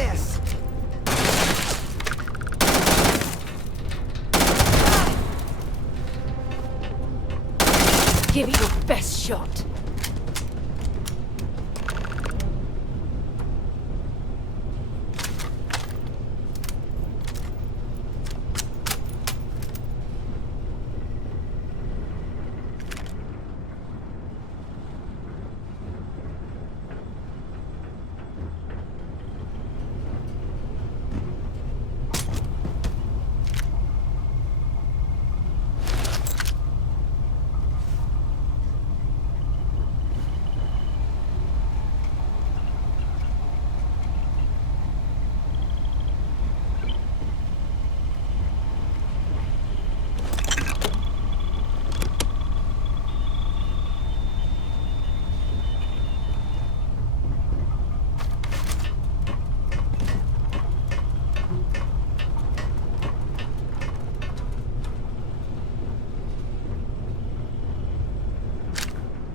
this! Give it your best shot.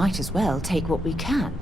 Might as well take what we can.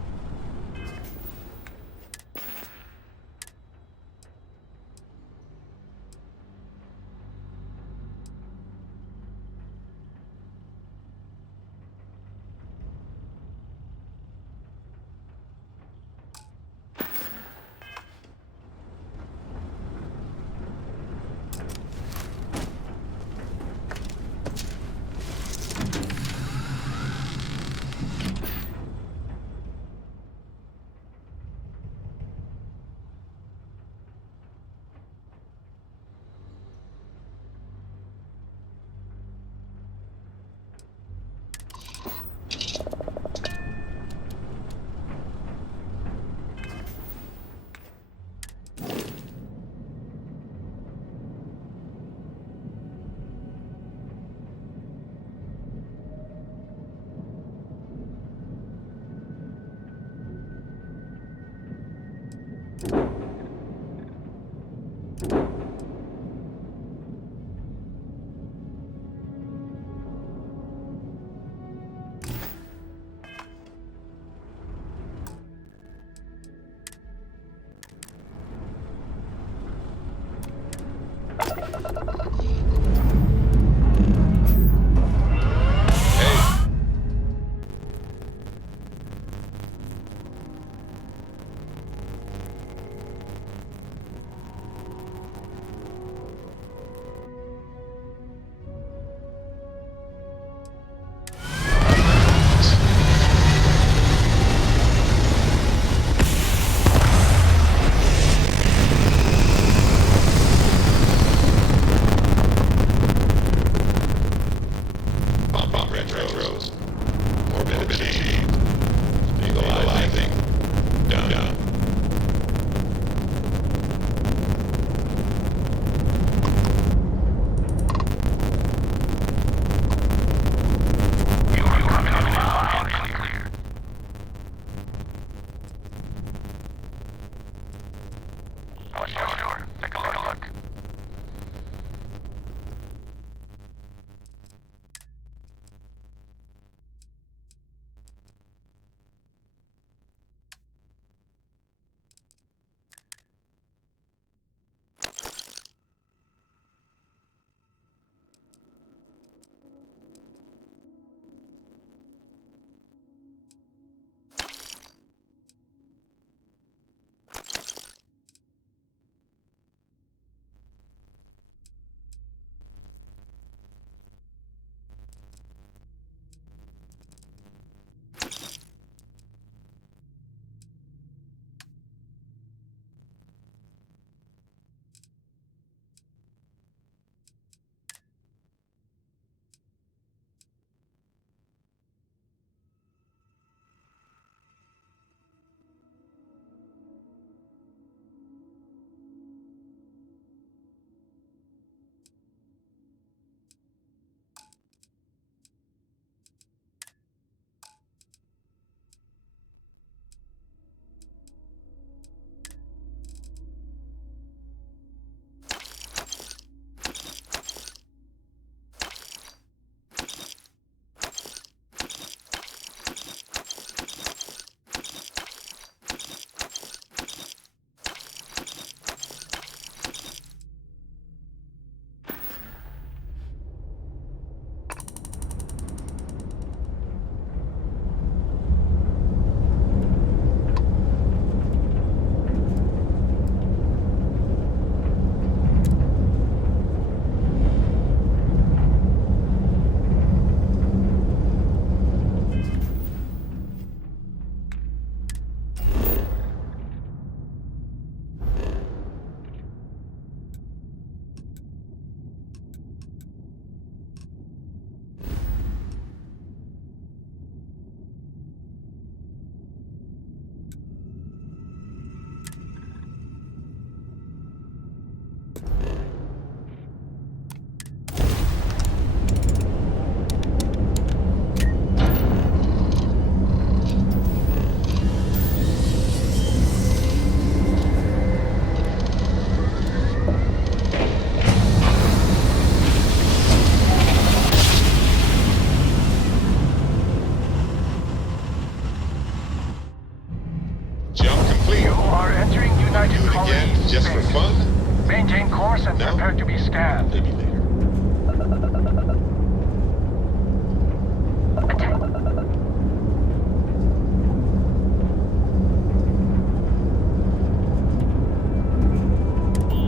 Just for fun? Maintain course and No? prepare to be scanned. Maybe later.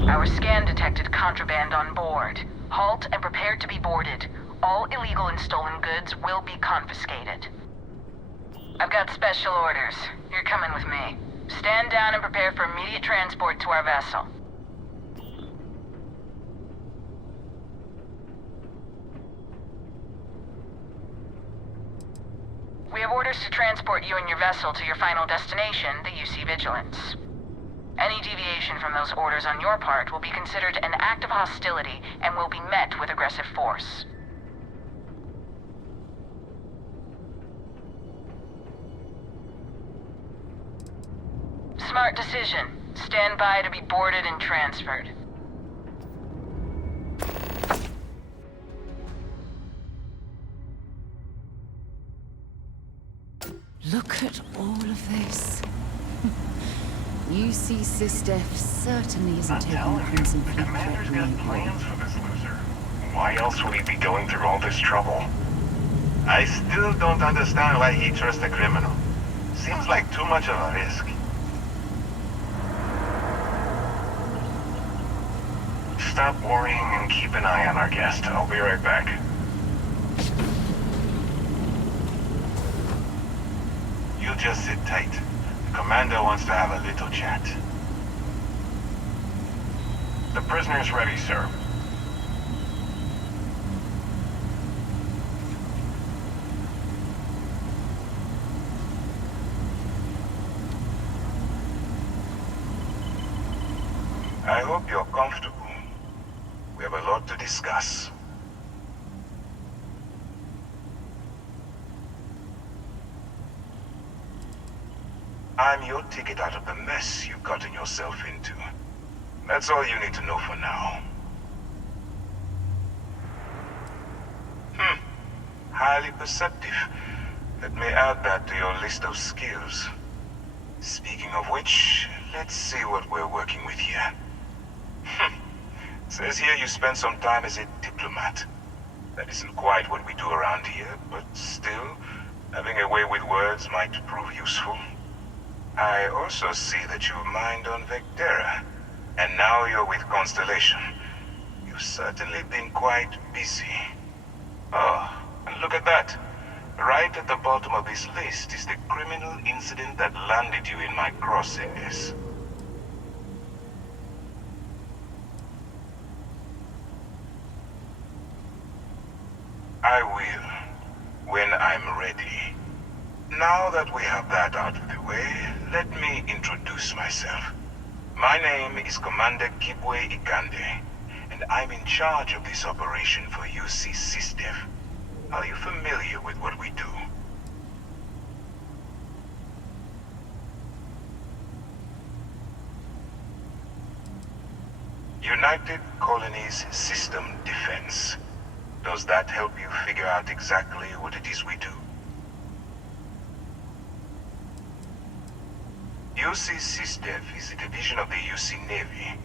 Our scan detected contraband on board. Halt and prepare to be boarded. All illegal and stolen goods will be confiscated. I've got special orders. You're coming with me. Stand down and prepare for immediate transport to our vessel. We have orders to transport you and your vessel to your final destination, the UC Vigilance. Any deviation from those orders on your part will be considered an act of hostility and will be met with aggressive force. Smart decision. Stand by to be boarded and transferred. Look at all of this. UC SysDef certainly isn't taking the Crimson Fleet Commander's threat got lightly. plans for this loser. Why else would he be going through all this trouble? I still don't understand why he trusts a criminal. Seems like too much of a risk. Stop worrying and keep an eye on our guest. I'll be right back. You just sit tight. The commander wants to have a little chat. The prisoner's ready, sir. I hope you're comfortable. We have a lot to discuss. I'm your ticket out of the mess you've gotten yourself into. That's all you need to know for now. Highly perceptive. Let me add that to your list of skills. Speaking of which, let's see what we're working with here. Says here you spent some time as a diplomat. That isn't quite what we do around here, but still, having a way with words might prove useful. I also see that you've mined on Vectera, and now you're with Constellation. You've certainly been quite busy. Oh, and look at that. Right at the bottom of this list is the criminal incident that landed you in my crosshairs. I will, when I'm ready. Now that we have that out of the way, let me introduce myself. My name is Commander Kibwe Ikande, and I'm in charge of this operation for UC SysDef. Are you familiar with what we do? United Colonies System Defense. Does that help you figure out exactly what it is we do? UC SysDef is a division of the UC Navy.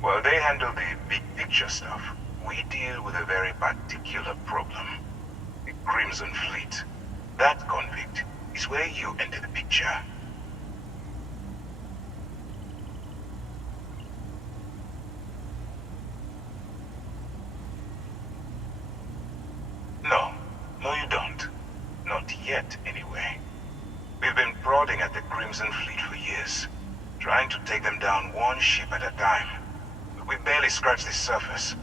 While they handle the big picture stuff, we deal with a very particular problem. The Crimson Fleet. That convict is where you enter the picture. No, you don't. Not yet, anyway. We've been prodding at the Crimson Fleet for years, trying to take them down one ship at a time. But we barely scratched the surface.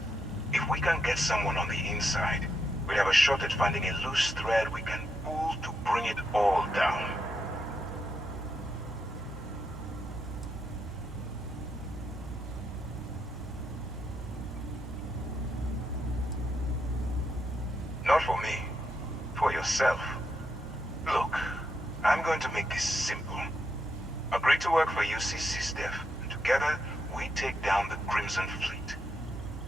If we can get someone on the inside, we'd have a shot at finding a loose thread we can pull to bring it all down. Not for me. For yourself. Look, I'm going to make this simple. Agree to work for UC SysDef, and together we take down the Crimson Fleet.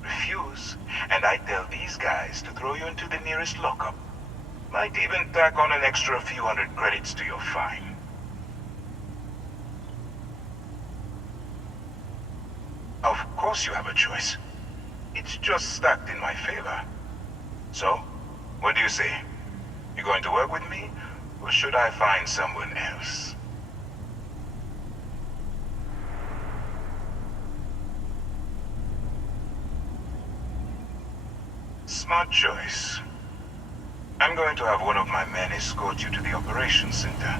Refuse, and I tell these guys to throw you into the nearest lockup. Might even tack on an extra few hundred credits to your fine. course you have a choice. It's just stacked in my favor. So, what do you say? You going to work with me, or should I find someone else? Smart choice. I'm going to have one of my men escort you to the operations center.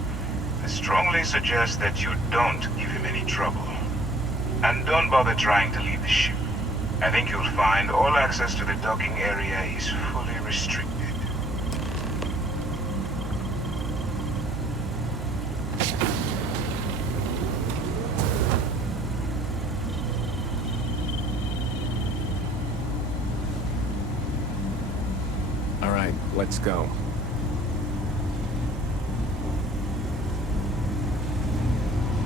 I strongly suggest that you don't give him any trouble. And don't bother trying to leave the ship. I think you'll find all access to the docking area is fully restricted. All right, let's go.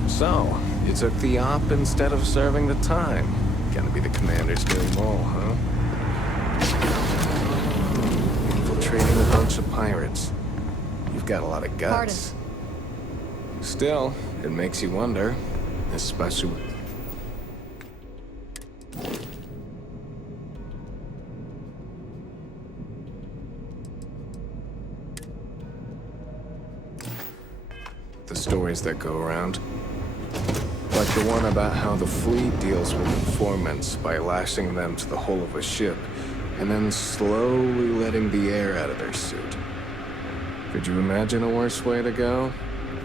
So, you took the op instead of serving the time. Gonna be the commander's new role, huh? Infiltrating a bunch of pirates. You've got a lot of guts. Still, it makes you wonder, especially... the stories that go around. Like the one about how the fleet deals with informants by lashing them to the hull of a ship, and then slowly letting the air out of their suit. Could you imagine a worse way to go?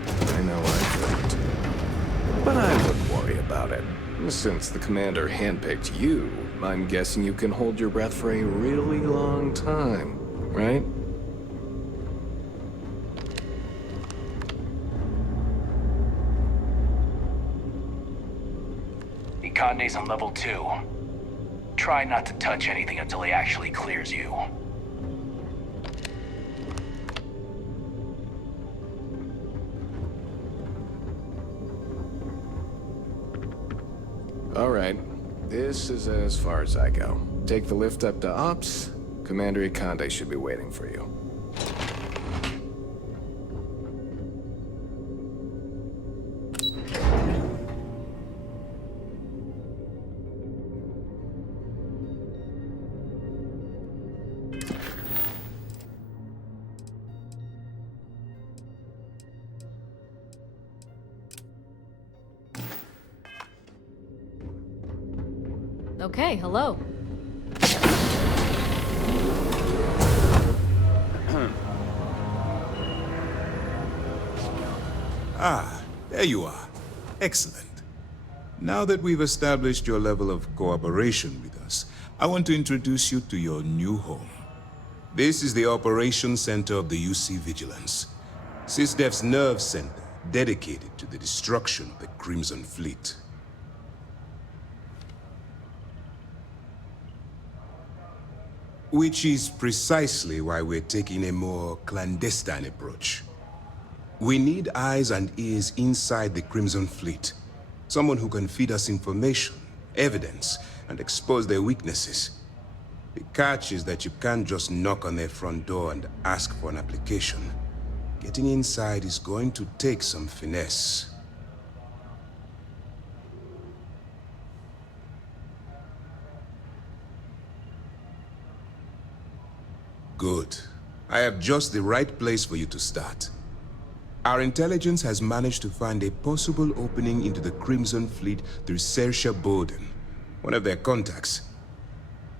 I know I couldn't. But I wouldn't worry about it. Since the commander handpicked you, I'm guessing you can hold your breath for a really long time, right? Conde's on level 2. Try not to touch anything until he actually clears you. All right. This is as far as I go. Take the lift up to Ops. Commander Conde should be waiting for you. Okay, hello. There you are. Excellent. Now that we've established your level of cooperation with us, I want to introduce you to your new home. This is the Operations Center of the UC Vigilance, SysDef's nerve center dedicated to the destruction of the Crimson Fleet. Which is precisely why we're taking a more clandestine approach. We need eyes and ears inside the Crimson Fleet. Someone who can feed us information, evidence, and expose their weaknesses. The catch is that you can't just knock on their front door and ask for an application. Getting inside is going to take some finesse. Good. I have just the right place for you to start. Our intelligence has managed to find a possible opening into the Crimson Fleet through Saoirse Bowden, one of their contacts.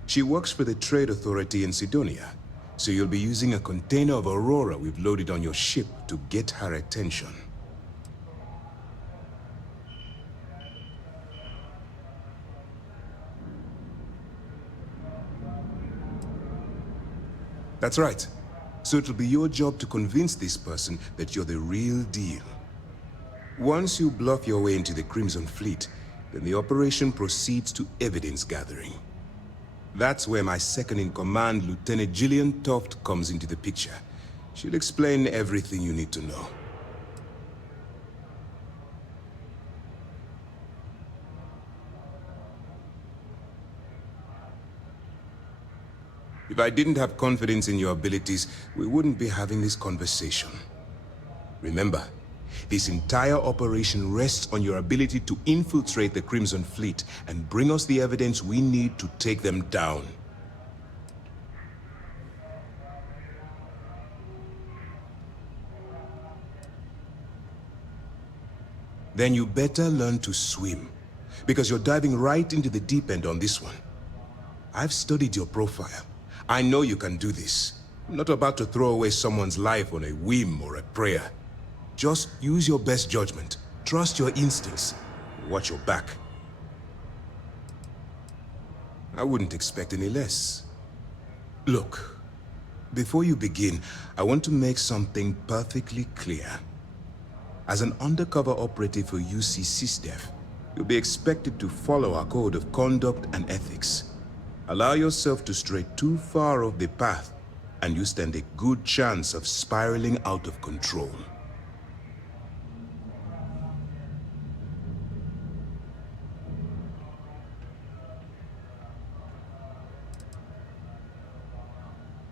She works for the Trade Authority in Sidonia, so you'll be using a container of Aurora we've loaded on your ship to get her attention. That's right. So it'll be your job to convince this person that you're the real deal. Once you bluff your way into the Crimson Fleet, then the operation proceeds to evidence gathering. That's where my second-in-command, Lieutenant Gillian Toft, comes into the picture. She'll explain everything you need to know. If I didn't have confidence in your abilities, we wouldn't be having this conversation. Remember, This entire operation rests on your ability to infiltrate the Crimson Fleet and bring us the evidence we need to take them down. Then you better learn to swim, because you're diving right into the deep end on this one. I've studied your profile. I know you can do this. I'm not about to throw away someone's life on a whim or a prayer. Just use your best judgment. Trust your instincts. Watch your back. I wouldn't expect any less. Look, before you begin, I want to make something perfectly clear. As an undercover operative for UC SysDef, you'll be expected to follow our code of conduct and ethics. Allow yourself to stray too far off the path, and you stand a good chance of spiraling out of control.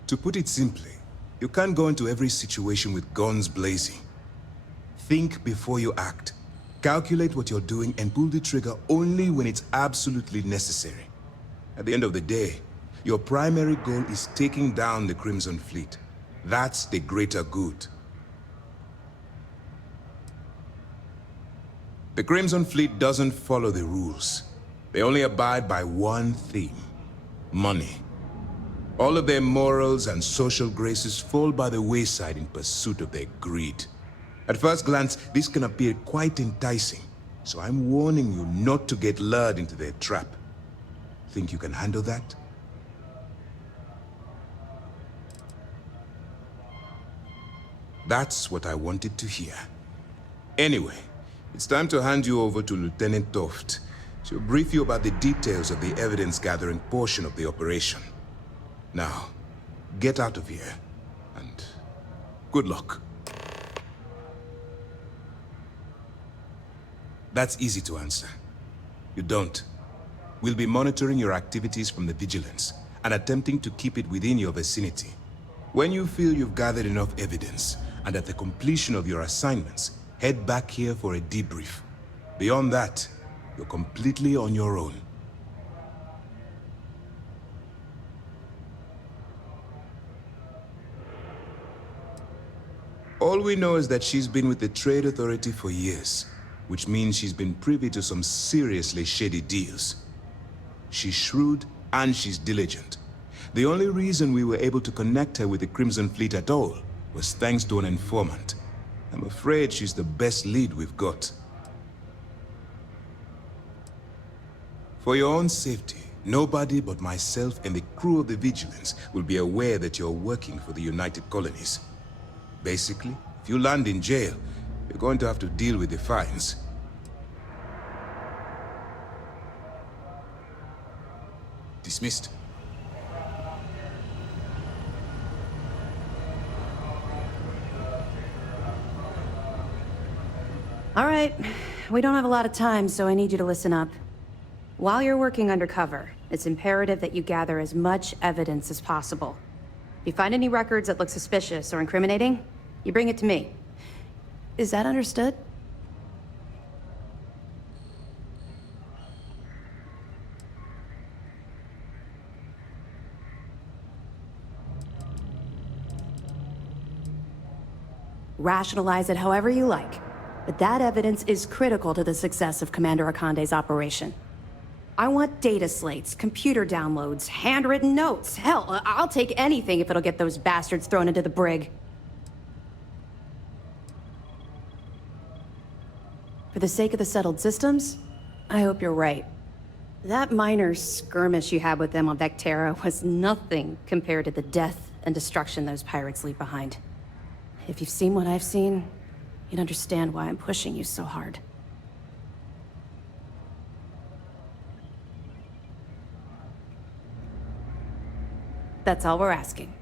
To put it simply, you can't go into every situation with guns blazing. Think before you act. Calculate what you're doing and pull the trigger only when it's absolutely necessary. At the end of the day, your primary goal is taking down the Crimson Fleet. That's the greater good. The Crimson Fleet doesn't follow the rules. They only abide by one theme: money. All of their morals and social graces fall by the wayside in pursuit of their greed. At first glance, this can appear quite enticing, so I'm warning you not to get lured into their trap. Think you can handle that? That's what I wanted to hear. Anyway, it's time to hand you over to Lieutenant Toft. She'll brief you about the details of the evidence-gathering portion of the operation. Now, get out of here, and good luck. That's easy to answer. You don't. We'll be monitoring your activities from the Vigilance, and attempting to keep it within your vicinity. When you feel you've gathered enough evidence, and at the completion of your assignments, head back here for a debrief. Beyond that, you're completely on your own. All we know is that she's been with the Trade Authority for years, which means she's been privy to some seriously shady deals. She's shrewd and she's diligent. The only reason we were able to connect her with the Crimson Fleet at all was thanks to an informant. I'm afraid she's the best lead we've got. For your own safety, nobody but myself and the crew of the Vigilance will be aware that you're working for the United Colonies. Basically, if you land in jail, you're going to have to deal with the fines. Dismissed. All right, we don't have a lot of time, so I need you to listen up. While you're working undercover, it's imperative that you gather as much evidence as possible. If you find any records that look suspicious or incriminating, you bring it to me. Is that understood? Rationalize it however you like, but that evidence is critical to the success of Commander Akande's operation. I want data slates, computer downloads, handwritten notes. Hell, I'll take anything if it'll get those bastards thrown into the brig. For the sake of the settled systems, I hope you're right. That minor skirmish you had with them on Vectera was nothing compared to the death and destruction those pirates leave behind. If you've seen what I've seen, you'd understand why I'm pushing you so hard. That's all we're asking.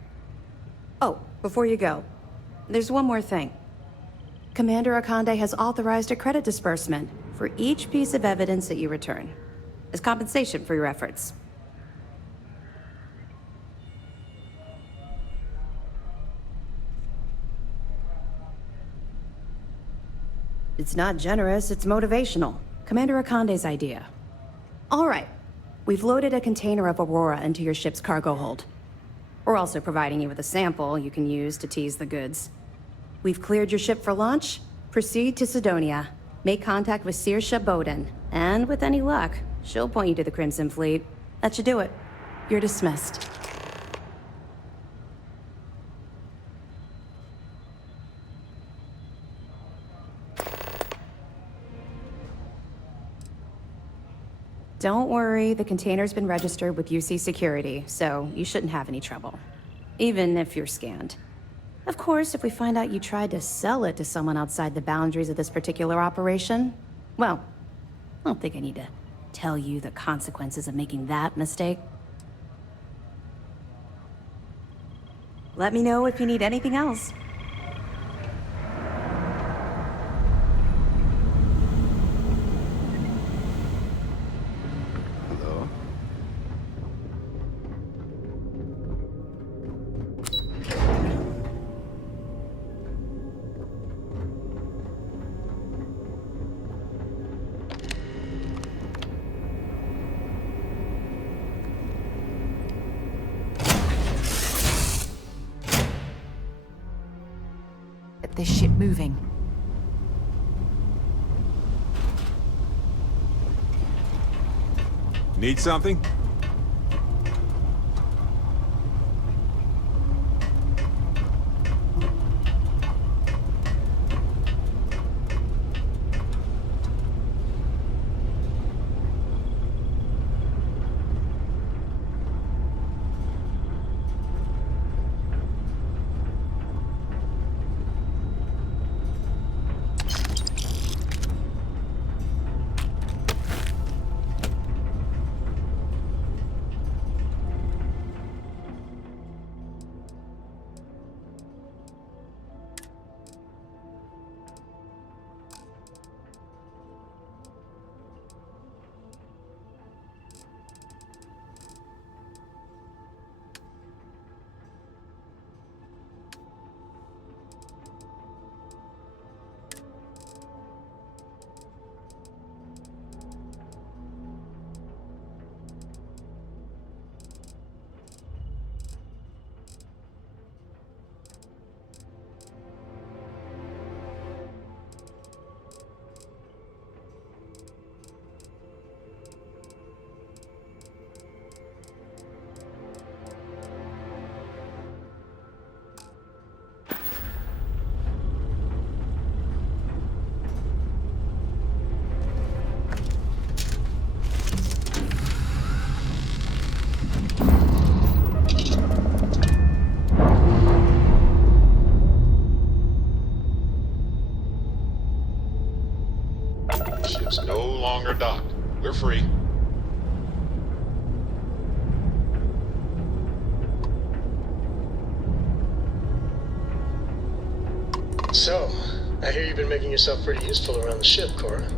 Oh, before you go, there's one more thing. Commander Akande has authorized a credit disbursement for each piece of evidence that you return, as compensation for your efforts. It's not generous, it's motivational. Commander Akande's idea. All right. We've loaded a container of Aurora into your ship's cargo hold. We're also providing you with a sample you can use to tease the goods. We've cleared your ship for launch. Proceed to Sidonia. Make contact with Saoirse Bowden. And with any luck, she'll point you to the Crimson Fleet. That should do it. You're dismissed. Don't worry, the container's been registered with UC Security, so you shouldn't have any trouble. Even if you're scanned. Of course, if we find out you tried to sell it to someone outside the boundaries of this particular operation, well, I don't think I need to tell you the consequences of making that mistake. Let me know if you need anything else. Hello? Get this ship moving. Need something? Ship's no longer docked. We're free. So, I hear you've been making yourself pretty useful around the ship, Cora.